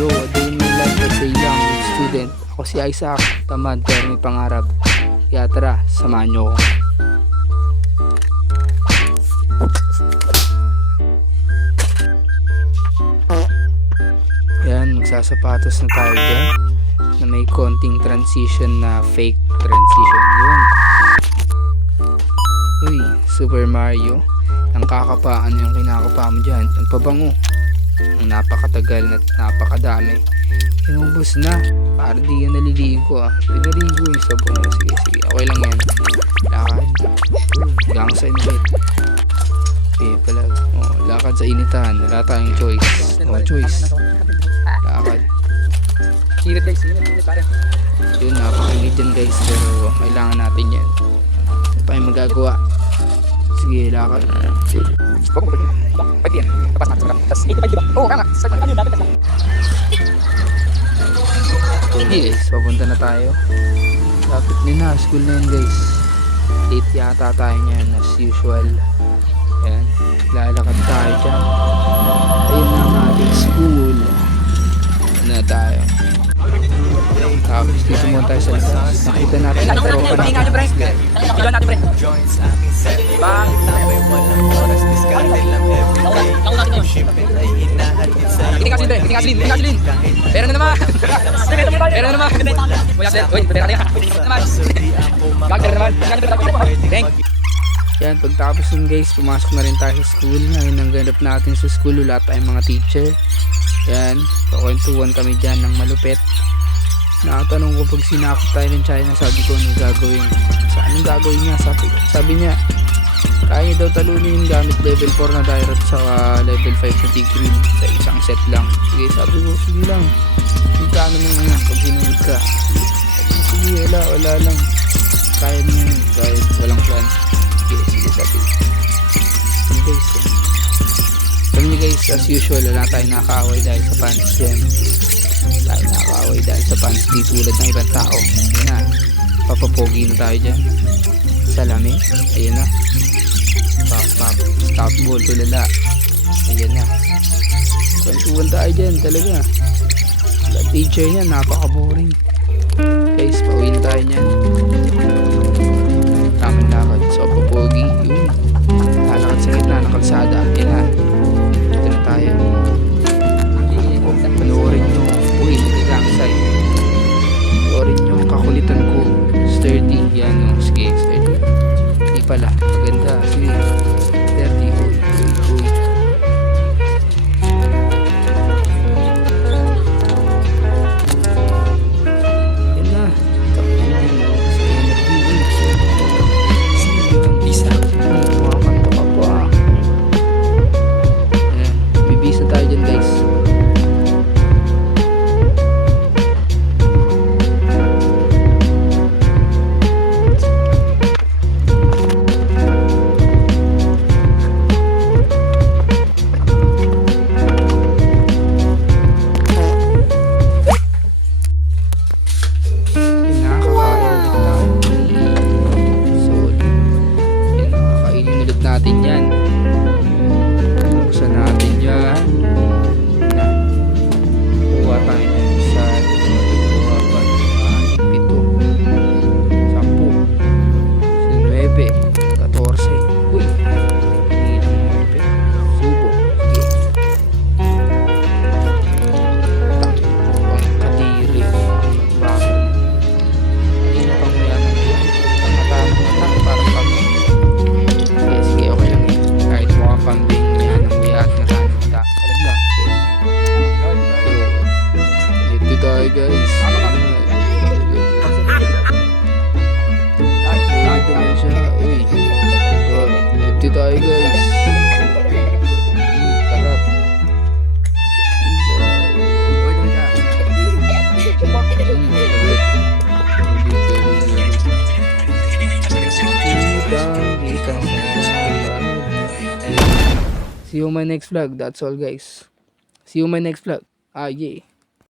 Yo, a day in my life as a young student. Ako si Isaac, tamad pero may pangarap. Kaya tara, samahan nyo ako. Yan, magsasapatos na tayo dyan. Na may konting transition na fake transition yun. Uy, Super Mario. Ang kakapaan yung kinakapa mo dyan. Ang pabango. Ang napakatagal na napakadami. Inubos na. Para di yan naliligo ah. Pinaligo yung sabon. Sige, sige. Okay lang yan. Lakad. Hanggang sa init. Okay, pala. Oh, lakad sa initan. Wala tayong choice. Oh, choice. Lakad. Init guys, init pare. Yun, napakainit dyan guys. Pero kailangan natin yan. Ano pa yung magagawa? Sige, lakad. Pwede yan. Tapos natin. Tapos 85 diba? Oo, kaya nga. Ano yun? Dapat lang. Okay guys, papunta na tayo. Lapit din na, school na yun guys. Late yata tayo niyan as usual. Ayan, lalakad tayo dyan. Ayun na ang ating school. Ano na tayo? Tapos dito muna tayo sa labas. Nakita natin ang tropa natin. Tingnan nyo pre. Tingnan natin pre. Bang. Ako natin ngayon. Kiting asin pre. Kiting asin. Pera na naman. Pera na naman. Uy, pera na naman. Gag, pera naman. Thank. Yan, pagtapos nun guys, pumasok na rin tayo sa school. Ngayon ang ganap natin sa school, wala tayong mga teacher. Yan, kakwentuhan kami dyan ng malupit. Nakatanong ko pag sinakot tayo ng China, sabi ko anong gagawin. Sa anong gagawin niya? Sabi niya, kaya daw talunin gamit level 4 na direct sa level 5 na tigrin sa isang set lang. Sige, sabi ko, sige lang. Magkano mo ngayon pag sinunod ka? Sabi ko, sige, wala lang. Kaya mo yun, kahit walang plan. Sige, sabi ko. Ano guys? Sabi niyo guys, as usual, wala tayong nakakaaway dahil sa pants yan. Tayo nakakaaway dahil sa pants di tulad ng ibang tao. Ayun na, papapogi na tayo dyan. Salami, ayun na. Pop, stop ball, tulala. Ayun na. Kwentuhan tayo dyan talaga. Wala teacher niya, napaka-boring. Guys, pauwi na tayo niyan. Tamang lakad, so papogi. Yun, lalakad sa gitna ng kalsada. Ayun na, ito na tayo. Panoorin nyo. Uy, nagkakamsay. Panoorin nyo ang kakulitan ko. Sturdy. Yan o. Sige, sturdy. Hindi pala. Maganda. Sige. Sturdy. Uy. Yan na. Takpan nyo. Sa energy. Bisa. Kumakanta ka pa. Ayan. Bibisa tayo dyan guys. Natin yan. Buksan natin yan. Na. Kuha tayo yan. Isa, dalawa, tatlo, 7, 10, 14. Uy. Ilang malapit. Subo. Sige. Ang kadiri. Bakit? Kanina pang yan. Ang matama para pag pambing yan ang biyak na sana talaga ito tayo guys ito na siya ito tayo guys tarap see you on my next vlog. That's all guys. See you on my next vlog. Yeah.